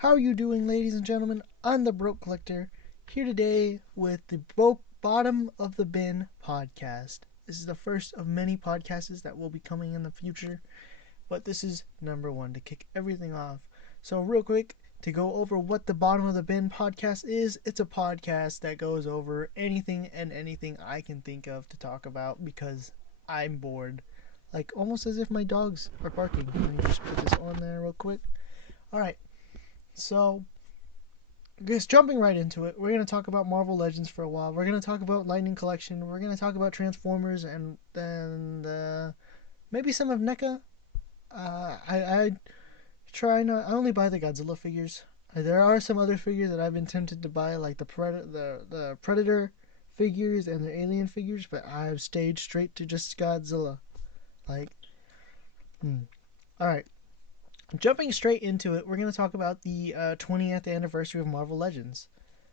How are you doing, ladies and gentlemen? I'm the Broke Collector, here today with the Bottom of the Bin podcast. This is the first of many podcasts that will be coming in the future, but this is number one to kick everything off. So real quick, to go over what the Bottom of the Bin podcast is, it's a podcast that goes over anything and anything I can think of to talk about because I'm bored. Like almost as if my dogs are barking. Let me just put this on there real quick. Alright, so just jumping right into it, we're going to talk about Marvel Legends for a while. We're going to talk about Lightning Collection. We're going to talk about Transformers and then maybe some of NECA. I try not. I only buy the Godzilla figures. There are some other figures that I've been tempted to buy, like the Predator figures and the Alien figures, but I've stayed straight to just Godzilla. Like, all right. Jumping straight into it, we're going to talk about the 20th anniversary of Marvel Legends.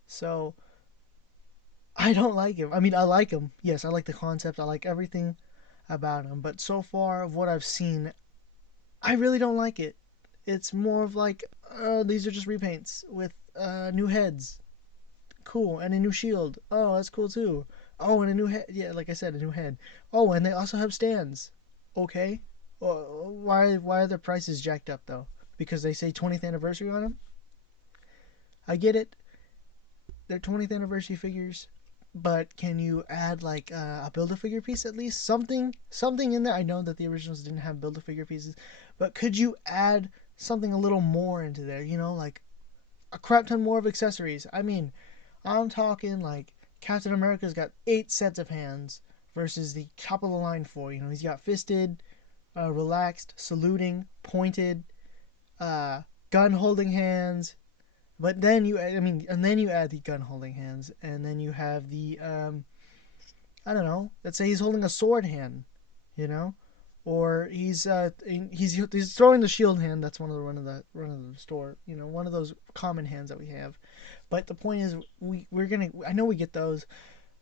So, I don't like him. I mean, I like him. Yes, I like the concept. I like everything about him. But so far, of what I've seen, I really don't like it. It's more of like, these are just repaints with new heads. Cool. And a new shield. Oh, that's cool too. Oh, and a new head. Yeah, like I said, a new head. Oh, and they also have stands. Okay. Why are the prices jacked up though? Because they say 20th anniversary on them? I get it. They're 20th anniversary figures, but can you add like a Build-A-Figure piece at least? Something in there. I know that the originals didn't have Build-A-Figure pieces, but could you add something a little more into there? You know, like a crap ton more of accessories. I mean, I'm talking like Captain America's got 8 sets of hands versus the top of the line 4. You know, he's got fisted, relaxed, saluting, pointed, gun holding hands. But then and then you add the gun holding hands, and then you have the I don't know. Let's say he's holding a sword hand, you know, or he's throwing the shield hand. That's one of the store, you know, one of those common hands that we have. But the point is, I know we get those,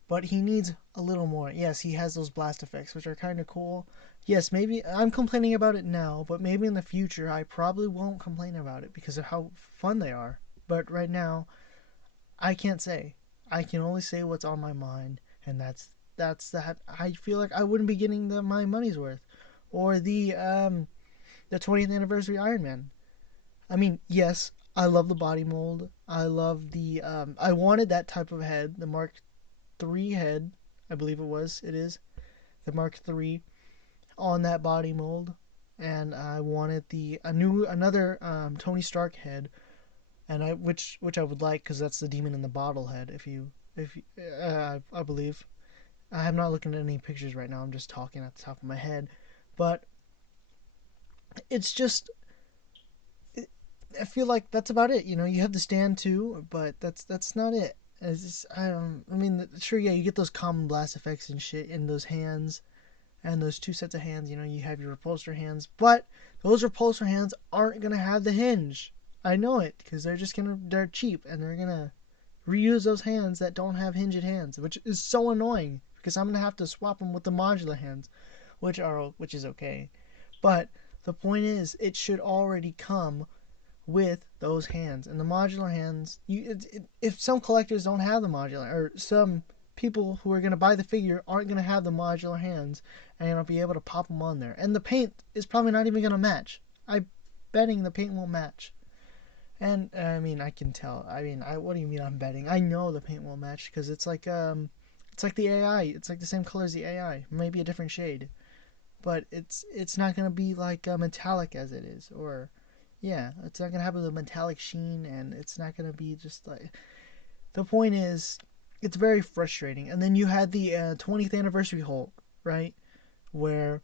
but he needs a little more. Yes, he has those blast effects, which are kind of cool. Yes, maybe I'm complaining about it now, but maybe in the future I probably won't complain about it because of how fun they are. But right now, I can't say. I can only say what's on my mind, and that's that. I feel like I wouldn't be getting my money's worth, or the 20th anniversary Iron Man. I mean, yes, I love the body mold. I love the I wanted that type of head, the Mark III head, I believe it is the Mark III on that body mold, and I wanted another Tony Stark head, and which I would like because that's the demon in the bottle head. I believe I'm not looking at any pictures right now. I'm just talking at the top of my head, but it's just I feel like that's about it. You know, you have the stand too, but that's not it. It's just, I mean, sure, yeah, you get those common blast effects and shit in those hands, and those 2 sets of hands. You know, you have your repulsor hands, but those repulsor hands aren't gonna have the hinge. I know it because they're cheap and they're gonna reuse those hands that don't have hinged hands, which is so annoying because I'm gonna have to swap them with the modular hands, which is okay. But the point is, it should already come with those hands, and the modular hands. If some collectors don't have the modular, or some people who are gonna buy the figure aren't gonna have the modular hands, and you'll be able to pop them on there, and the paint is probably not even gonna match. I'm betting the paint won't match. And I mean, I can tell. I mean, what do you mean I'm betting? I know the paint will match because it's like the AI. It's like the same color as the AI, maybe a different shade, but it's not gonna be like metallic as it is, or yeah, it's not gonna have a metallic sheen, and it's not gonna be just like. The point is, it's very frustrating. And then you had the 20th anniversary Hulk, right? Where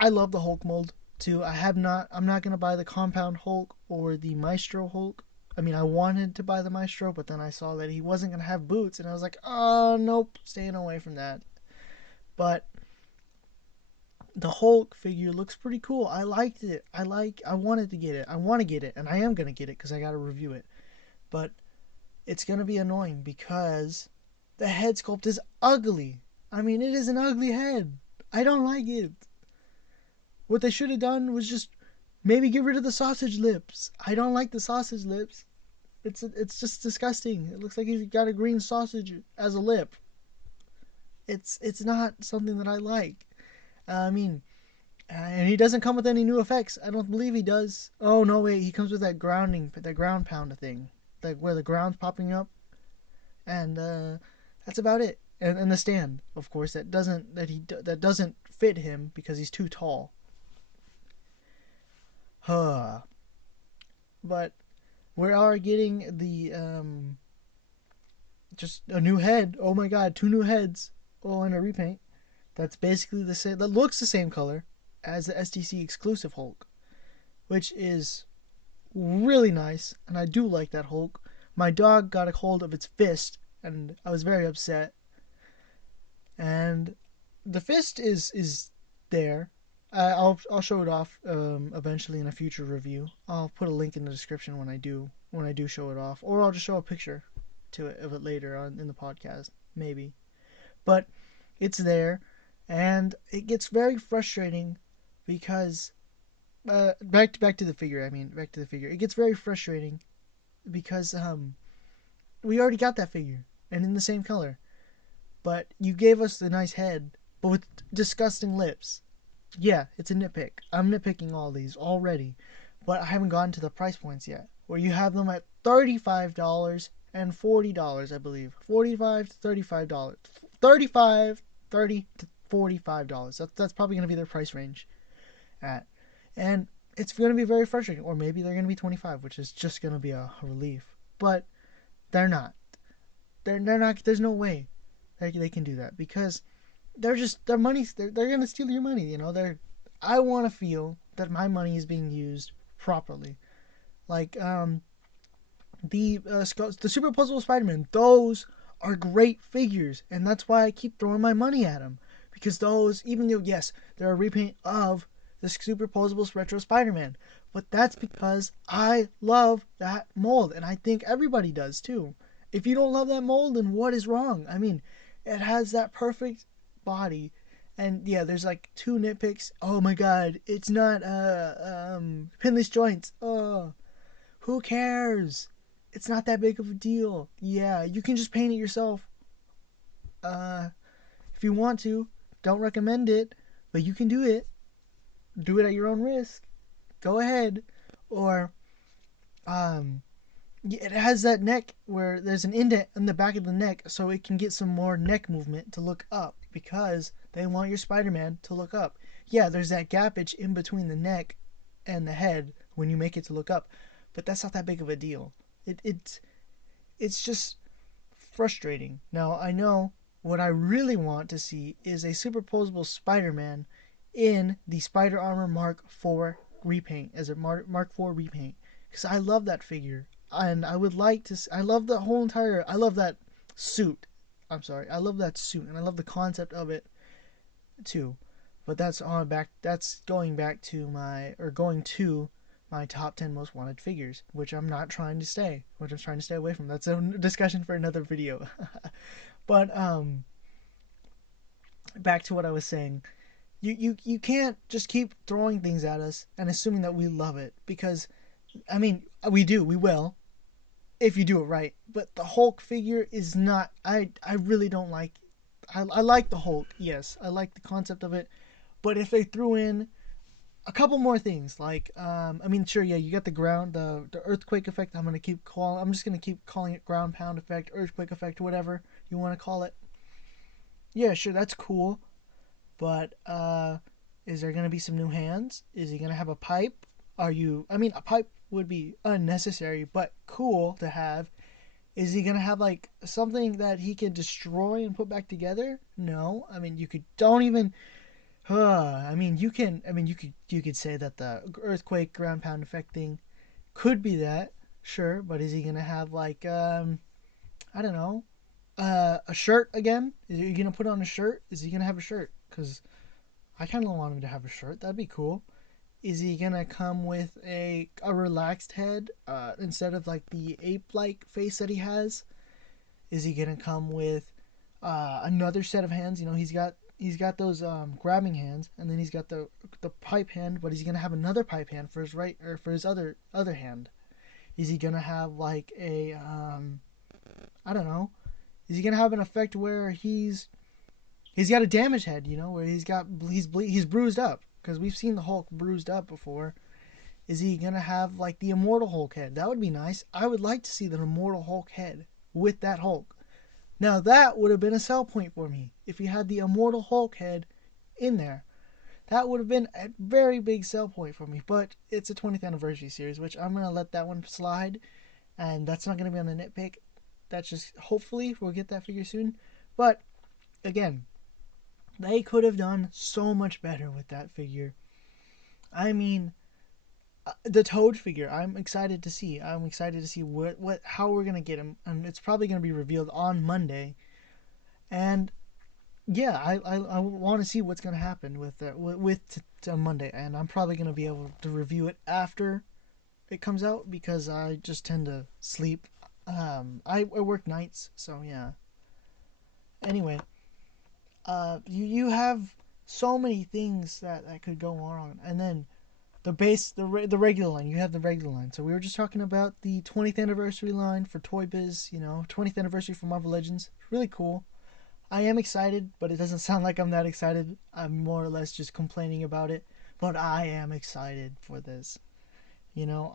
I love the Hulk mold too. I'm not gonna buy the Compound Hulk or the Maestro Hulk. I mean, I wanted to buy the Maestro, but then I saw that he wasn't gonna have boots, and I was like, oh nope, staying away from that. But the Hulk figure looks pretty cool. I liked it. I wanted to get it. I want to get it, and I am gonna get it because I gotta review it. But it's gonna be annoying because the head sculpt is ugly. I mean, it is an ugly head. I don't like it. What they should have done was just Maybe get rid of the sausage lips. I don't like the sausage lips. It's just disgusting. It looks like he's got a green sausage as a lip. It's not something that I like. I mean, and he doesn't come with any new effects. I don't believe he does. Oh no, wait, he comes with that ground pound thing, like where the ground's popping up, and that's about it. And the stand, of course, that doesn't fit him because he's too tall. Huh. But we are getting the just a new head. Oh my God, two new heads. Oh, and a repaint. That's basically the same. That looks the same color as the STC exclusive Hulk, which is really nice, and I do like that Hulk. My dog got a hold of its fist, and I was very upset. And the fist is there. I'll show it off eventually in a future review. I'll put a link in the description when I do show it off, or I'll just show a picture of it later on in the podcast, maybe. But it's there, and it gets very frustrating because back to the figure. Back to the figure. It gets very frustrating because we already got that figure and in the same color, but you gave us the nice head, but with disgusting lips. Yeah, it's a nitpick. I'm nitpicking all these already, but I haven't gotten to the price points yet, where you have them at $35 and $40, I believe. $45 to $35. $30 to $45. That's probably going to be their price range at. And it's going to be very frustrating. Or maybe they're going to be 25, which is just going to be a relief. But they're not. They're not. There's no way they can do that because they're going to steal your money. I want to feel that my money is being used properly. Like the Super Puzzle Spider-Man. Those are great figures, and that's why I keep throwing my money at them, because those, even though yes, they're a repaint of the Superposable Retro Spider-Man, but that's because I love that mold, and I think everybody does too. If you don't love that mold, then what is wrong? It has that perfect body, and yeah, there's like two nitpicks. Oh my God, it's not pinless joints. Oh, who cares? It's not that big of a deal. Yeah, you can just paint it yourself. If you want to, don't recommend it, but you can do it. Do it at your own risk. Go ahead. Or, it has that neck where there's an indent in the back of the neck, so it can get some more neck movement to look up, because they want your Spider-Man to look up. Yeah, there's that gapage in between the neck and the head when you make it to look up, but that's not that big of a deal. It's just frustrating. Now, I know what I really want to see is a superposable Spider-Man in the Spider Armor Mark IV repaint, as a Mark IV repaint, because I love that figure, and I would like to. I love I love that suit. I'm sorry, I love that suit, and I love the concept of it too. But that's going to my top 10 most wanted figures, which I'm trying to stay away from. That's a discussion for another video. But back to what I was saying. You can't just keep throwing things at us and assuming that we love it, because we will if you do it right. But the Hulk figure is not. I really don't like. I like the Hulk, yes, I like the concept of it, but if they threw in a couple more things, like sure, yeah, you got the earthquake effect. I'm just gonna keep calling it ground pound effect, earthquake effect, whatever you want to call it. Yeah, sure, that's cool, but is there gonna be some new hands? Is he gonna have a pipe? A pipe would be unnecessary, but cool to have. Is he gonna have like something that he can destroy and put back together? No. You could don't even. You could say that the earthquake ground pound effect thing could be that, sure, but is he gonna have like I don't know, a shirt again? Is he gonna put on a shirt? Is he gonna have a shirt? Because I kind of want him to have a shirt. That'd be cool. Is he gonna come with a relaxed head instead of like the ape-like face that he has? Is he gonna come with another set of hands? He's got He's got those grabbing hands, and then he's got the pipe hand, but he's gonna have another pipe hand for his right or for his other hand. Is he gonna have like a I don't know. Is he gonna have an effect where he's got a damaged head, where he's bruised up because we've seen the Hulk bruised up before. Is he gonna have like the Immortal Hulk head? That would be nice. I would like to see the Immortal Hulk head with that Hulk. Now that would have been a sell point for me if he had the Immortal Hulk head in there. That would have been a very big sell point for me. But it's a 20th anniversary series, which I'm gonna let that one slide, and that's not gonna be on the nitpick. That's just hopefully we'll get that figure soon. But again, they could have done so much better with that figure. I mean, the Toad figure, I'm excited to see. I'm excited to see how we're gonna get him, and it's probably gonna be revealed on Monday. And yeah, I want to see what's gonna happen with Monday, and I'm probably gonna be able to review it after it comes out because I just tend to sleep. I work nights, so yeah. Anyway, you have so many things that could go wrong, and then the regular line. You have the regular line. So we were just talking about the 20th anniversary line for Toy Biz. 20th anniversary for Marvel Legends. Really cool. I am excited, but it doesn't sound like I'm that excited. I'm more or less just complaining about it, but I am excited for this. You know,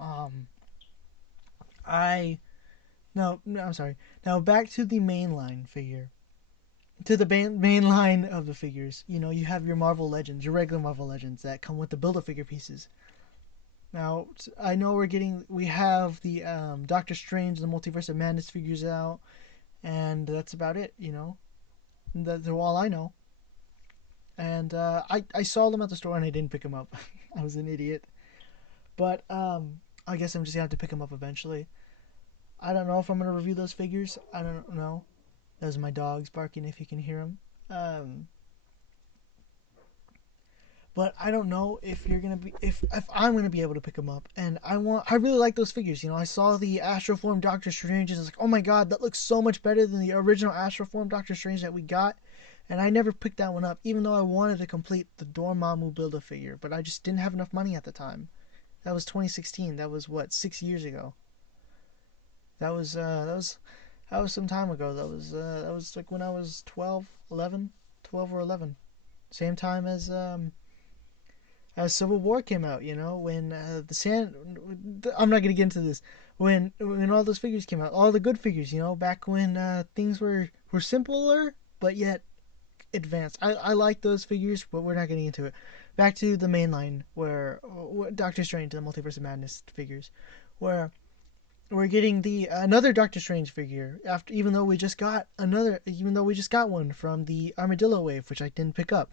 I no, I'm sorry. Now back to the mainline figure. To the main line of the figures. You have your Marvel Legends, your regular Marvel Legends that come with the Build-A-Figure pieces. Now, I know we have the Doctor Strange, the Multiverse of Madness figures out, and that's about it, That's all I know. And I saw them at the store and I didn't pick them up. I was an idiot. But I guess I'm just going to have to pick them up eventually. I don't know if I'm going to review those figures. I don't know. Those are my dogs barking if you can hear them. But I don't know if you're gonna be if I'm gonna be able to pick them up. And I really like those figures. I saw the Astroform Doctor Strange and I was like, oh my god, that looks so much better than the original Astroform Doctor Strange that we got. And I never picked that one up, even though I wanted to complete the Dormammu Build-A-Figure, but I just didn't have enough money at the time. That was 2016. That was what, 6 years ago. That was some time ago. That was like when I was 12 or 11. Same time as Civil War came out, when I'm not gonna get into this. When all those figures came out, all the good figures, back when things were simpler but yet advanced. I like those figures, but we're not getting into it. Back to the main line where Doctor Strange, the Multiverse of Madness figures, where we're getting the another Doctor Strange figure even though we just got one from the Armadillo wave, which I didn't pick up.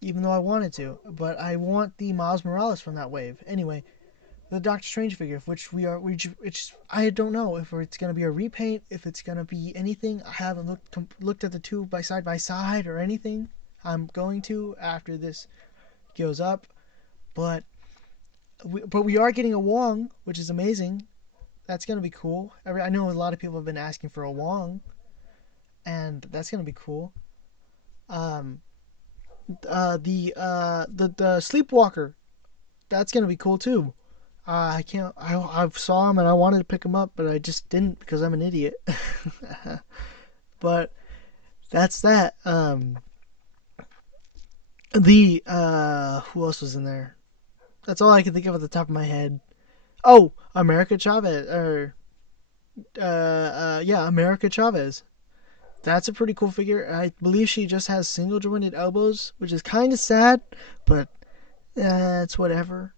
Even though I wanted to, but I want the Miles Morales from that wave. Anyway, the Doctor Strange figure, which I don't know if it's gonna be a repaint, if it's gonna be anything. I haven't looked at the two side by side or anything. I'm going to after this goes up, but we are getting a Wong, which is amazing. That's gonna be cool. I know a lot of people have been asking for a Wong, and that's gonna be cool. The Sleepwalker, that's gonna be cool too. I can't. I saw him and I wanted to pick him up, but I just didn't because I'm an idiot. But that's that. Who else was in there? That's all I can think of at the top of my head. Oh, America Chavez, or yeah, America Chavez. That's a pretty cool figure. I believe she just has single jointed elbows, which is kind of sad, but it's whatever.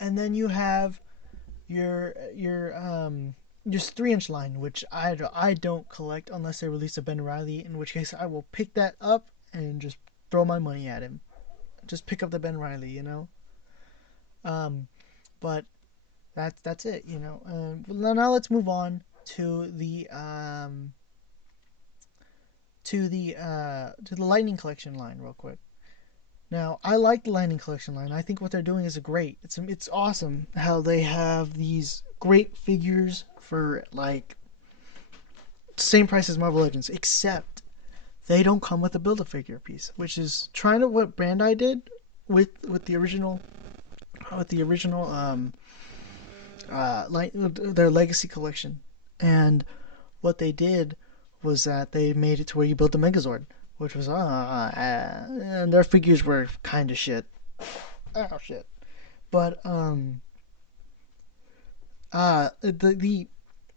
And then you have your 3-inch line, which I don't collect unless they release a Ben Riley, in which case I will pick that up and just throw my money at him. Just pick up the Ben Riley, But that's it, Now let's move on to the Lightning Collection line real quick. Now, I like the Lightning Collection line. I think what they're doing is great. It's awesome how they have these great figures for like same price as Marvel Legends, except they don't come with a Build-A-Figure piece, which is trying to what Bandai did with the original like their Legacy collection. And what they did was that they made it to where you build the Megazord, which was and their figures were kind of shit. Oh shit. But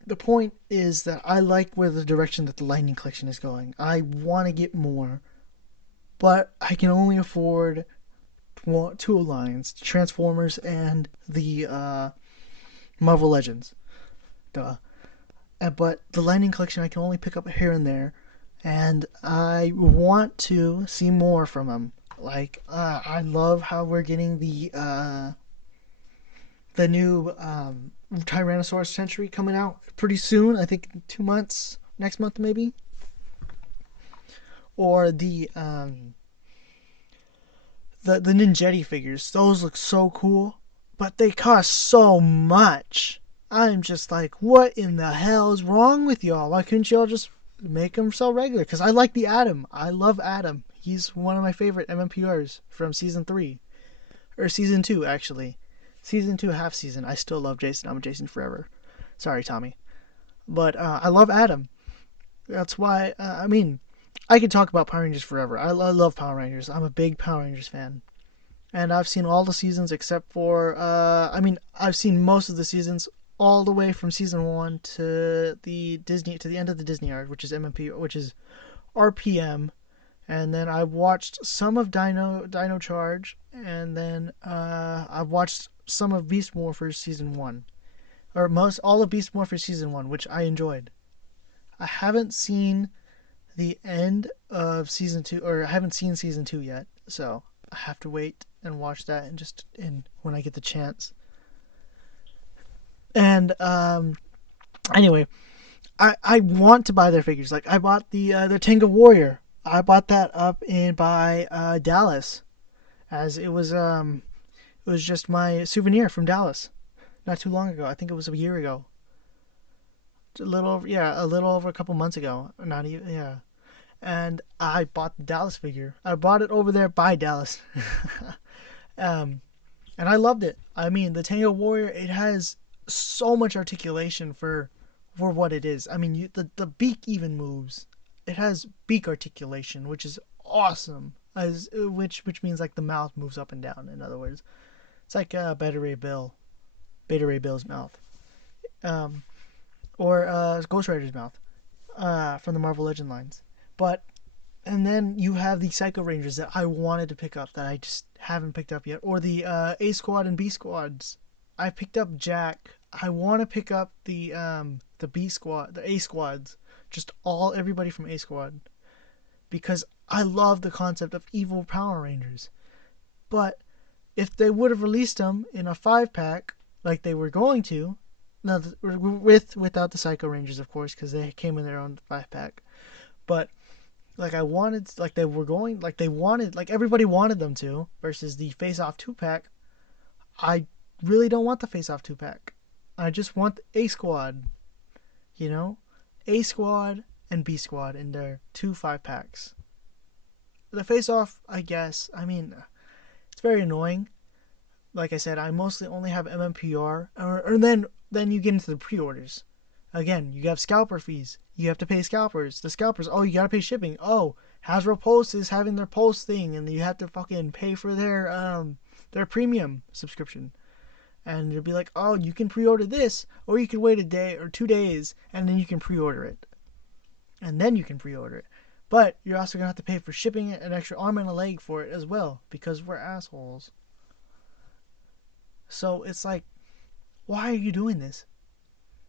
the point is that I like where the direction that the Lightning Collection is going. I want to get more, but I can only afford two lines: Transformers and the Marvel Legends. Duh. But the Lightning Collection I can only pick up here and there, and I want to see more from them. Like I love how we're getting the new Tyrannosaurus Century coming out pretty soon. I think 2 months, next month maybe. Or the Ninjetti figures. Those look so cool, but they cost so much. I'm just like, what in the hell is wrong with y'all? Why couldn't y'all just make them sell regular? Because I like the Atom. I love Atom. He's one of my favorite MMPRs from Season 3. Or Season 2, actually. Season 2, half season. I still love Jason. I'm a Jason forever. Sorry, Tommy. But I love Atom. That's why, I could talk about Power Rangers forever. I love Power Rangers. I'm a big Power Rangers fan. And I've seen all the seasons except for, I've seen most of the seasons all the way from season 1 to the end of the Disney arc, which is MMP, which is RPM, and then I watched some of Dino Charge, and then I've watched some of Beast Morphers season 1, or all of Beast Morphers season 1, which I enjoyed. I haven't seen the end of season 2, or I haven't seen season 2 yet, so I have to wait and watch that and when I get the chance. And anyway, I want to buy their figures. Like I bought the Tenga Warrior. I bought that up by Dallas, as it was just my souvenir from Dallas, not too long ago. I think it was a year ago. A little over a couple months ago. Not even, yeah. And I bought the Dallas figure. I bought it over there by Dallas. And I loved it. I mean, the Tango Warrior, it has so much articulation for what it is. I mean, the beak even moves. It has beak articulation, which is awesome. Which means like the mouth moves up and down. In other words, it's like Beta Ray Bill's mouth, or Ghost Rider's mouth, from the Marvel Legend lines. And then you have the Psycho Rangers that I wanted to pick up that I just haven't picked up yet, or the A Squad and B Squads. I picked up Jack. I want to pick up the B Squad, the A Squads, just everybody from A Squad, because I love the concept of evil Power Rangers. But if they would have released them in a 5-pack like they were going to, now without the Psycho Rangers, of course, because they came in their own 5-pack, but like everybody wanted them to, versus the Face Off 2-pack. I really don't want the Face Off 2-pack. I just want A Squad. You know? A Squad and B Squad in their 2 5-packs. The Face Off, I guess, I mean, it's very annoying. Like I said, I mostly only have MMPR, or then you get into the pre-orders. Again, you have scalper fees. You have to pay scalpers. The scalpers, oh, you gotta pay shipping. Oh, Hasbro Pulse is having their Pulse thing, and you have to fucking pay for their premium subscription. And you'll be like, oh, you can pre-order this, or you can wait a day or 2 days, and then you can pre-order it. But you're also gonna have to pay for shipping it, an extra arm and a leg for it as well, because we're assholes. So it's like, why are you doing this?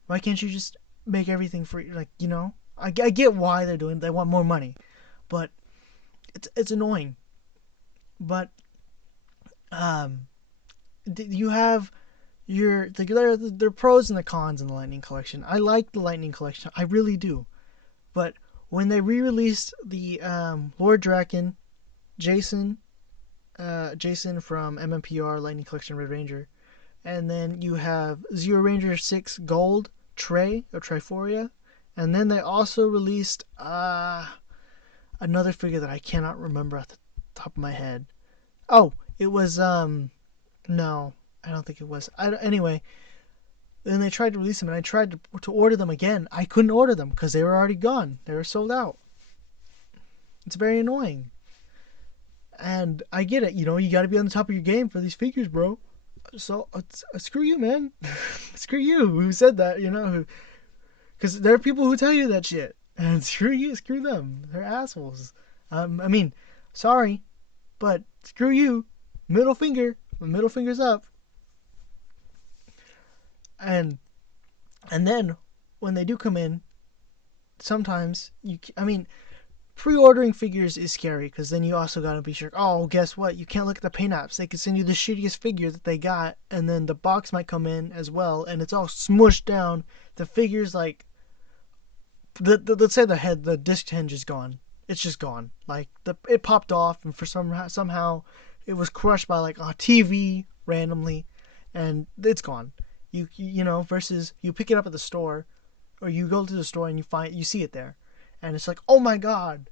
Why can't you just make everything free? Like, you know, I get why they're doing it. They want more money, but it's annoying. But you have there are pros and the cons in the Lightning Collection. I like the Lightning Collection, I really do. But when they re-released the Lord Draken, Jason from MMPR Lightning Collection Red Ranger, and then you have Zero Ranger 6 Gold, Trey, or Triforia, and then they also released another figure that I cannot remember at the top of my head. Oh, it was no, I don't think it was. Anyway, then they tried to release them, and I tried to order them again. I couldn't order them because they were already gone. They were sold out. It's very annoying. And I get it, you got to be on the top of your game for these figures, bro. So screw you, man. Screw you. Who said that? Because there are people who tell you that shit, and screw you, screw them. They're assholes. I mean, sorry, but screw you. Middle finger's up. And then when they do come in, sometimes pre-ordering figures is scary because then you also gotta be sure. Oh, guess what? You can't look at the paint apps. They could send you the shittiest figure that they got, and then the box might come in as well, and it's all smushed down. The figure's like, let's say the disc hinge is gone. It's just gone. Like it popped off, and for somehow it was crushed by like a TV randomly, and it's gone. Versus you pick it up at the store, or you go to the store and you see it there. And it's like, oh my god.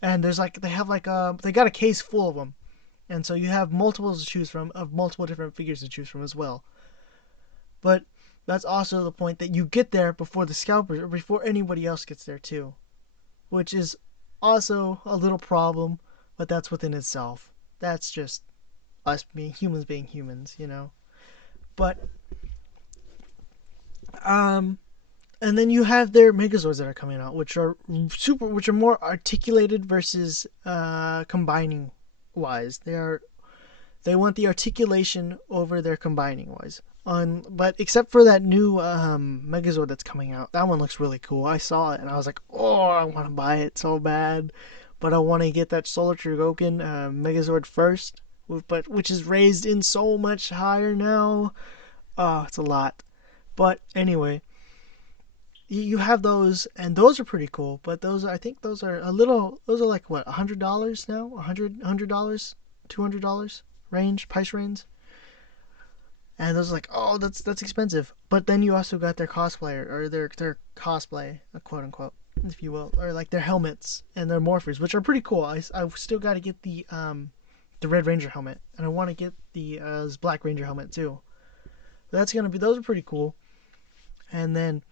And there's like, they got a case full of them. And so you have multiples to choose from, of multiple different figures to choose from as well. But that's also the point that you get there before the scalpers, or before anybody else gets there too. Which is also a little problem, but that's within itself. That's just us being humans, But, and then you have their Megazords that are coming out, which are more articulated versus combining wise. They want the articulation over their combining wise. But except for that new Megazord that's coming out, that one looks really cool. I saw it and I was like, oh, I want to buy it so bad, but I want to get that Solar Trigokin Megazord first, which is raised in so much higher now. Oh, it's a lot. But anyway, you have those, and those are pretty cool. But I think those are like what, $100 now, $100, $200 price range. And those are like, oh, that's expensive. But then you also got their cosplayer, or their cosplay, quote unquote, if you will, or like their helmets and their morphers, which are pretty cool. I still got to get the Red Ranger helmet, and I want to get the Black Ranger helmet too. Those are pretty cool. And then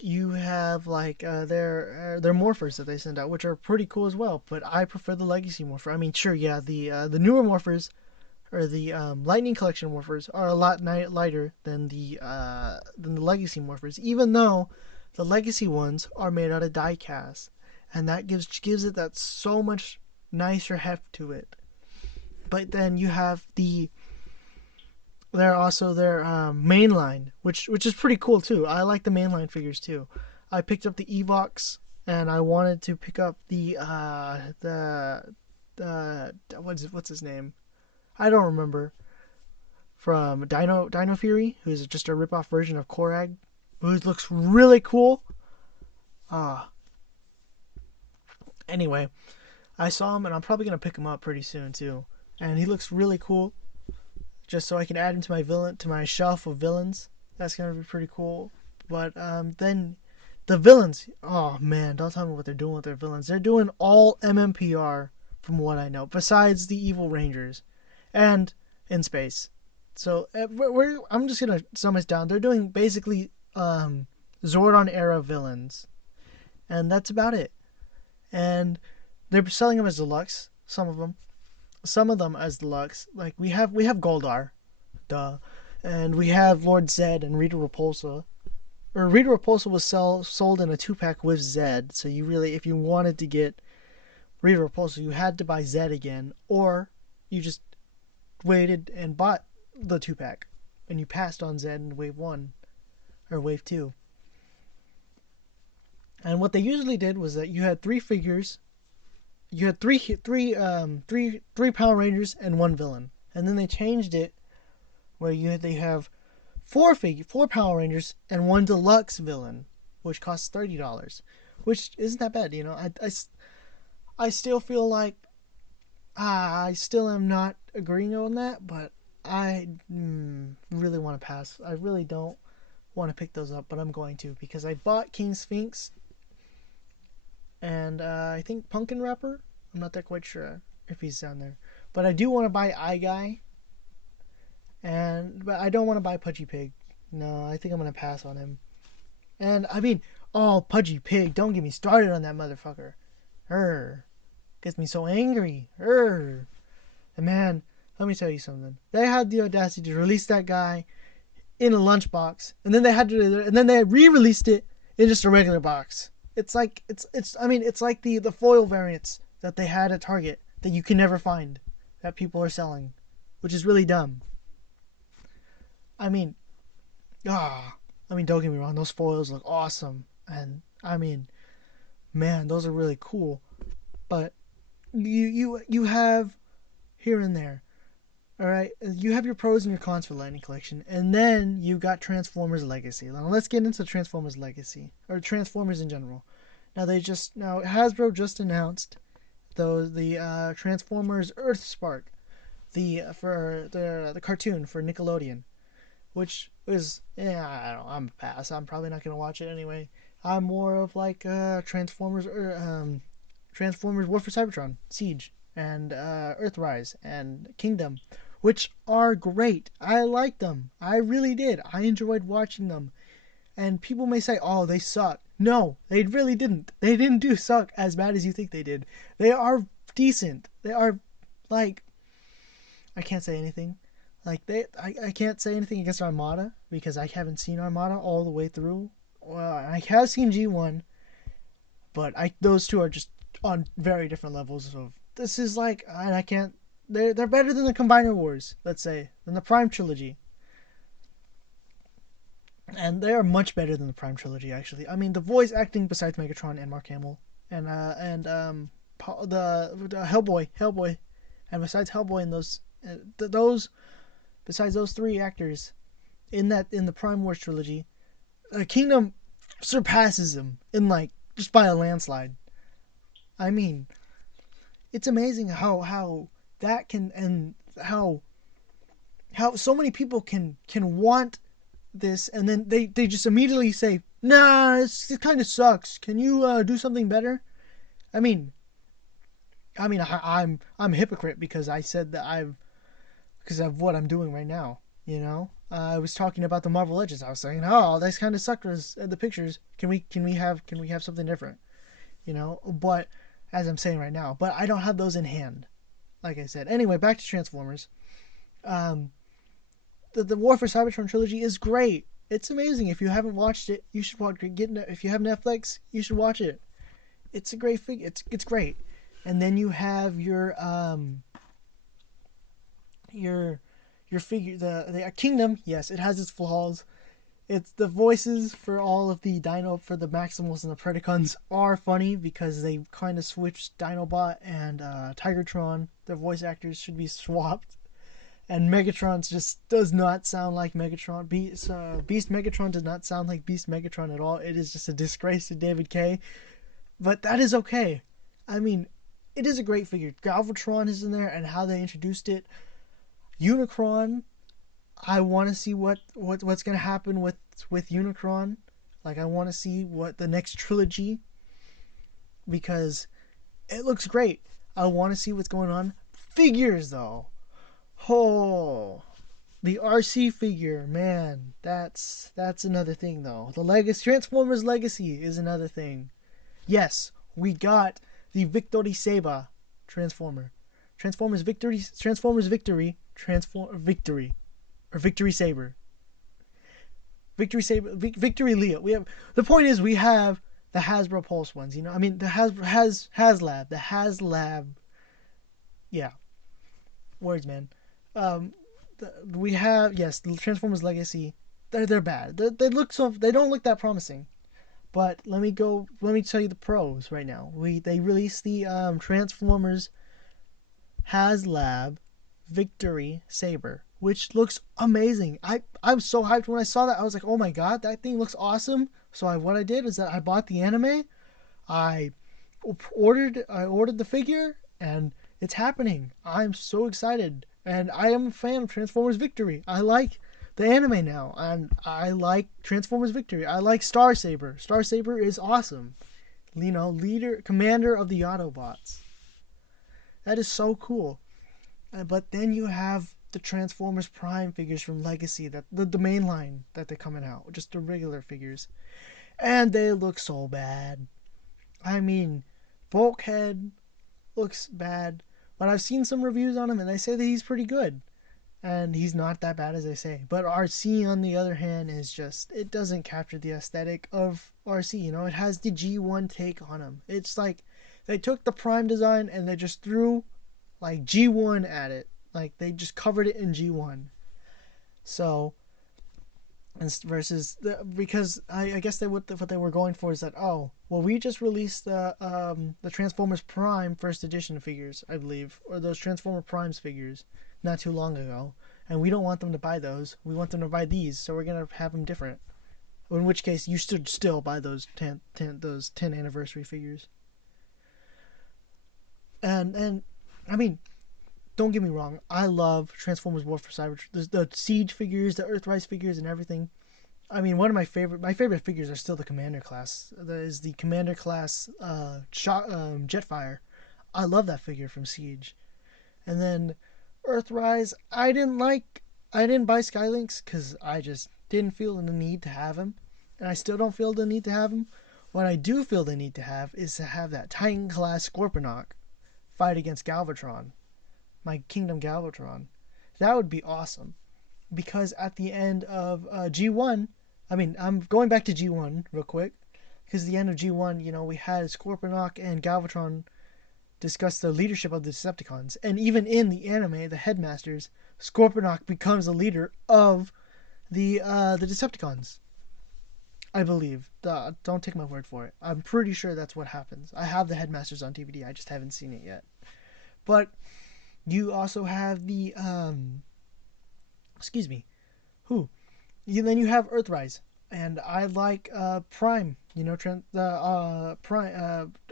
you have like their morphers that they send out, which are pretty cool as well. But I prefer the Legacy morpher. I mean, sure, yeah, the newer morphers, or the Lightning Collection morphers, are a lot lighter than the Legacy morphers, even though the Legacy ones are made out of die cast, and that gives it that so much nicer heft to it. But then you have their mainline, which is pretty cool too. I like the mainline figures too. I picked up the Evox, and I wanted to pick up the what's his name? I don't remember. From Dino Fury, who's just a ripoff version of Korag, who looks really cool. Anyway, I saw him, and I'm probably gonna pick him up pretty soon too. And he looks really cool. Just so I can add him to my shelf of villains. That's gonna be pretty cool. But then the villains. Oh man, don't tell me what they're doing with their villains. They're doing all MMPR, from what I know, besides the Evil Rangers, and in space. So I'm just gonna sum this down. They're doing basically Zordon era villains, and that's about it. And they're selling them as deluxe. Some of them as deluxe. Like we have Goldar, duh, and we have Lord Zed and Rita Repulsa. Or Rita Repulsa was sold in a 2-pack with Zed. So if you wanted to get Rita Repulsa, you had to buy Zed again, or you just waited and bought the 2-pack, and you passed on Zed in wave 1 or wave 2. And what they usually did was that you had 3 figures. You had three Power Rangers and 1 villain, and then they changed it where they have 4 Power Rangers and 1 deluxe villain, which costs $30, which isn't that bad, I still feel like I still am not agreeing on that, but I really want to pass. I really don't want to pick those up, but I'm going to, because I bought King Sphinx and I think Pumpkin Rapper. I'm not that quite sure if he's down there, but I do want to buy Eye Guy, but I don't want to buy Pudgy Pig. No, I think I'm gonna pass on him. And I mean, oh, Pudgy Pig, don't get me started on that motherfucker. Gets me so angry. And man, let me tell you something. They had the audacity to release that guy in a lunchbox, and then they re-released it in just a regular box. It's like it's like the foil variants that they had at Target that you can never find, that people are selling, which is really dumb. I mean, don't get me wrong, those foils look awesome, and I mean, man, those are really cool. But you have here and there. All right, you have your pros and your cons for Lightning Collection, and then you got Transformers Legacy. Now let's get into Transformers Legacy, or Transformers in general. Now Hasbro just announced the Transformers Earthspark, for the cartoon for Nickelodeon, which is, I don't know, I'm a pass. I'm probably not gonna watch it anyway. I'm more of like Transformers War for Cybertron, Siege, and Earthrise and Kingdom, which are great. I liked them. I really did. I enjoyed watching them. And people may say, oh, they suck. No, they really didn't. They didn't do suck as bad as you think they did. They are decent. They are, like, I can't say anything. Like, I can't say anything against Armada because I haven't seen Armada all the way through. Well, I have seen G1, but those two are just on very different levels of, this is like, and I can't, they're better than the Combiner Wars, let's say, than the Prime Trilogy. And they are much better than the Prime Trilogy, actually. I mean, the voice acting besides Megatron and Mark Hamill, and the Hellboy, and besides Hellboy and besides those three actors in the Prime Wars trilogy, Kingdom surpasses them in, like, just by a landslide. I mean, it's amazing how that can, and how so many people can want this, and then they just immediately say, nah, it kind of sucks. Can you do something better? I'm a hypocrite because I said that because of what I'm doing right now. You know, I was talking about the Marvel Legends. I was saying, oh, that's kind of sucked as the pictures. Can we have something different? You know, but as I'm saying right now, but I don't have those in hand. Like I said. Anyway, back to Transformers. The War for Cybertron trilogy is great. It's amazing. If you haven't watched it, you should watch it. If you have Netflix, you should watch it. It's a great figure. It's great. And then you have your figure, the Kingdom. Yes, it has its flaws. It's the voices for all of the for the Maximals and the Predacons are funny because they kind of switched Dinobot and Tigertron. Their voice actors should be swapped. And Megatron just does not sound like Megatron. Beast Megatron does not sound like Beast Megatron at all. It is just a disgrace to David K. But that is okay. I mean, it is a great figure. Galvatron is in there, and how they introduced it. Unicron, I want to see what's going to happen with Unicron. Like, I want to see what the next trilogy, because it looks great. I want to see what's going on. Figures, though. Oh, the RC figure, man, that's another thing, though. The Transformers Legacy is another thing. Yes, we got the Victory Saber Transformer. Transformers Victory, or Victory Saber. Victory Leo. The point is, we have the Hasbro Pulse ones, you know? I mean, the HasLab. Yeah. Words, man. We have, yes, the Transformers Legacy. They're bad. They don't look that promising. But let me tell you the pros right now. They released the Transformers HasLab Victory Saber, which looks amazing. I'm so hyped when I saw that. I was like, oh my god, that thing looks awesome. So what I did is that I bought the anime. I ordered the figure, and it's happening. I'm so excited. And I am a fan of Transformers Victory. I like the anime now, and I like Transformers Victory. I like Star Saber. Star Saber is awesome. commander of the Autobots. That is so cool. But then you have the Transformers Prime figures from Legacy, that the main line that they're coming out, just the regular figures, and they look so bad. I mean, Bulkhead looks bad, but I've seen some reviews on him, and they say that he's pretty good, and he's not that bad as they say. But RC, on the other hand, is just, it doesn't capture the aesthetic of RC. You know, it has the G1 take on him. It's like they took the Prime design and they just threw like G1 at it. Like they just covered it in G1. So versus because I guess what they were going for is that, oh well, we just released the Transformers Prime first edition figures, I believe, or those Transformer Primes figures not too long ago, and we don't want them to buy those. We want them to buy these, so we're gonna have them different. In which case, you should still buy those 10 anniversary figures. And I mean, don't get me wrong, I love Transformers War for Cybertron, the Siege figures, the Earthrise figures, and everything. I mean, one of my favorite figures are still the Commander class. That is the Commander class Jetfire. I love that figure from Siege. And then Earthrise, I didn't buy Skylinks because I just didn't feel the need to have him, and I still don't feel the need to have him. What I do feel the need to have is to have that Titan class Scorponok fight against Galvatron, my Kingdom Galvatron. That would be awesome, because at the end of G1, I mean, I'm going back to G1 real quick, because at the end of G1, you know, we had Scorponok and Galvatron discuss the leadership of the Decepticons, and even in the anime, the Headmasters, Scorponok becomes the leader of the Decepticons. I believe. Don't take my word for it. I'm pretty sure that's what happens. I have the Headmasters on DVD. I just haven't seen it yet. But you also have the then you have Earthrise, and I like Prime. You know,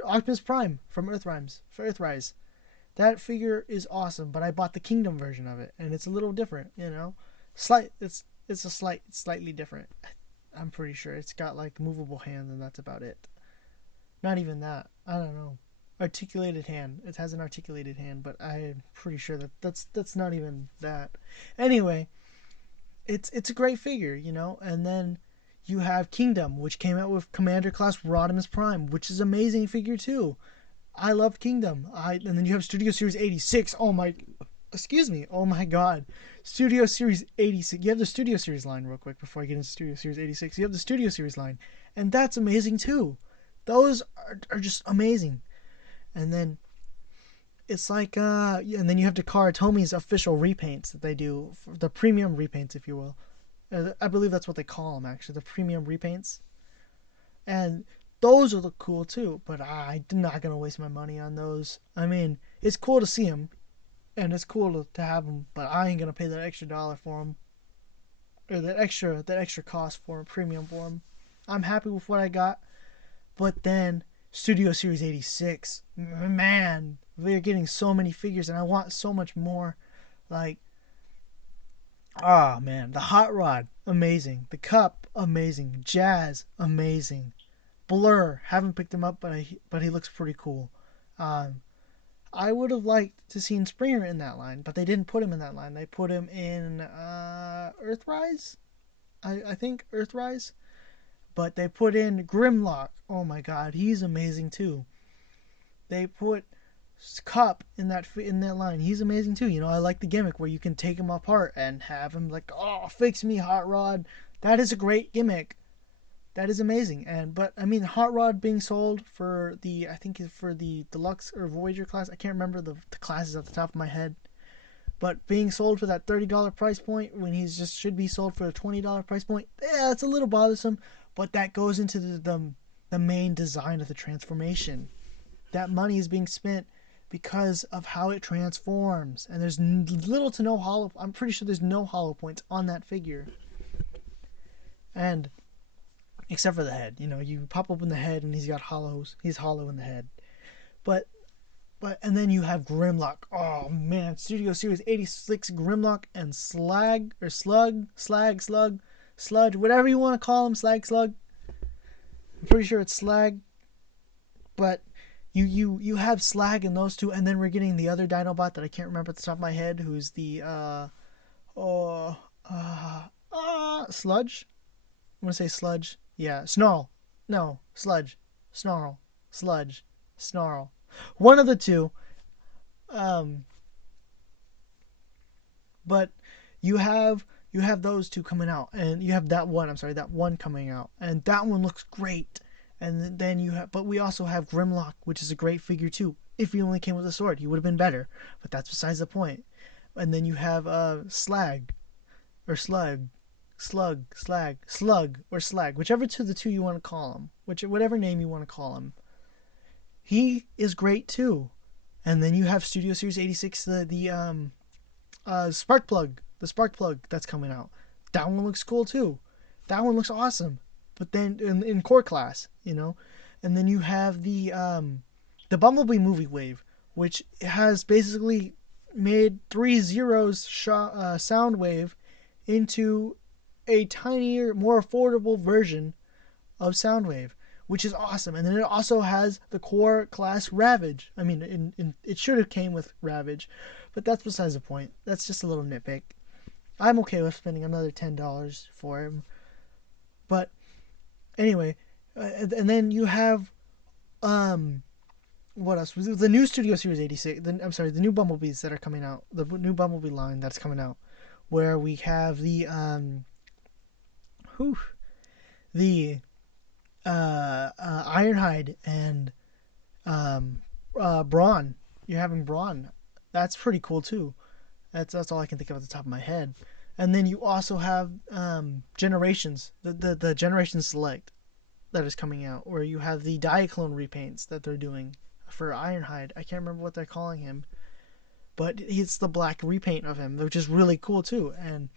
Optimus Prime from Earthrise. That figure is awesome, but I bought the Kingdom version of it, and it's a little different. You know, slightly different. I'm pretty sure it's got like movable hands, and that's about it. Not even that. I don't know. Articulated hand. It has an articulated hand, but I'm pretty sure that's not even that. Anyway, it's a great figure, you know. And then you have Kingdom, which came out with Commander class Rodimus Prime, which is an amazing figure too. I love Kingdom. And then you have Studio Series 86. Oh my god. Studio Series 86. You have the Studio Series line real quick before I get into Studio Series 86. You have the Studio Series line, and that's amazing too. Those are just amazing. And then it's like and then you have Takara Tomi's official repaints that they do, the premium repaints, if you will. I believe that's what they call them, actually, the premium repaints. And those will look cool too, but I'm not gonna waste my money on those. I mean, it's cool to see them, and it's cool to have them, but I ain't gonna pay that extra dollar for them, or that extra cost for them, premium for them. I'm happy with what I got, but then Studio Series 86, man, they're getting so many figures, and I want so much more. Like, man, the Hot Rod, amazing. The Cup, amazing. Jazz, amazing. Blur, haven't picked him up, but he looks pretty cool. I would have liked to seen Springer in that line, but they didn't put him in that line. They put him in Earthrise, I think Earthrise, but they put in Grimlock. Oh my God, he's amazing too. They put Cup in that line. He's amazing too. You know, I like the gimmick where you can take him apart and have him like, oh, fix me, Hot Rod. That is a great gimmick. That is amazing. But I mean, Hot Rod being sold for I think for the Deluxe or Voyager class, I can't remember the classes at the top of my head, but being sold for that $30 price point when he's just should be sold for a $20 price point, yeah, it's a little bothersome. But that goes into the main design of the transformation. That money is being spent because of how it transforms, and there's little to no hollow. I'm pretty sure there's no hollow points on that figure, and except for the head. You know, you pop open the head and he's got hollows. He's hollow in the head. But and then you have Grimlock. Oh man, Studio Series 86 Grimlock and Sludge, whatever you want to call him, Slug. I'm pretty sure it's Slag. But you have Slag in those two, and then we're getting the other Dinobot that I can't remember at the top of my head, who's the Sludge. I'm gonna say Sludge. Yeah, Snarl. No, Sludge. Snarl. Sludge. Snarl. One of the two. Um, but you have those two coming out, and you have that one. I'm sorry, that one coming out, and that one looks great. And then you have, but we also have Grimlock, which is a great figure too. If he only came with a sword, he would have been better. But that's besides the point. And then you have Slag or Slug or Slag, whichever to the two you want to call him, whatever name you want to call him. He is great too. And then you have Studio Series 86, the spark plug that's coming out. That one looks cool too. That one looks awesome. But then in core class, and then you have the Bumblebee movie wave, which has basically made 3 zeros Soundwave into a tinier, more affordable version of Soundwave, which is awesome. And then it also has the core class Ravage. I mean, it should have came with Ravage, but that's besides the point. That's just a little nitpick. I'm okay with spending another $10 for him. But anyway, and then you have what else? The new Studio Series 86. The new Bumblebees that are coming out. The new Bumblebee line that's coming out, where we have the Ironhide and Brawn. You're having Brawn. That's pretty cool too. That's all I can think of at the top of my head. And then you also have Generations, the Generation Select that is coming out, where you have the Diaclone repaints that they're doing for Ironhide. I can't remember what they're calling him, but it's the black repaint of him, which is really cool too. And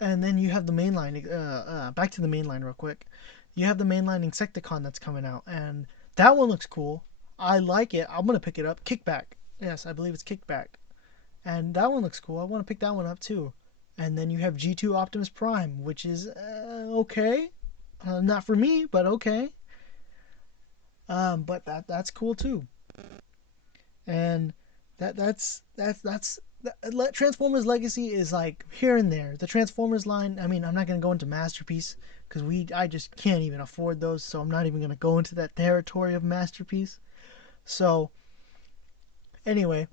then you have the mainline. Back to the mainline real quick. You have the mainline Insecticon that's coming out, and that one looks cool. I like it. I'm gonna pick it up. Kickback. Yes, I believe it's Kickback. And that one looks cool. I want to pick that one up too. And then you have G2 Optimus Prime, which is okay. Not for me, but okay. But that's cool too. And that's Transformers Legacy is like here and there. The Transformers line, I mean, I'm not gonna go into Masterpiece because I just can't even afford those, so I'm not even gonna go into that territory of Masterpiece. So anyway,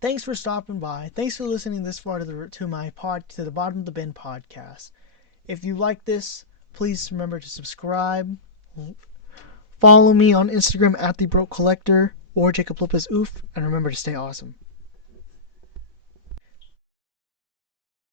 thanks for stopping by. Thanks for listening this far to the Bottom of the Bin podcast. If you like this, please remember to subscribe. Follow me on Instagram at The Broke Collector or Jacob Lopez Oof, and remember to stay awesome.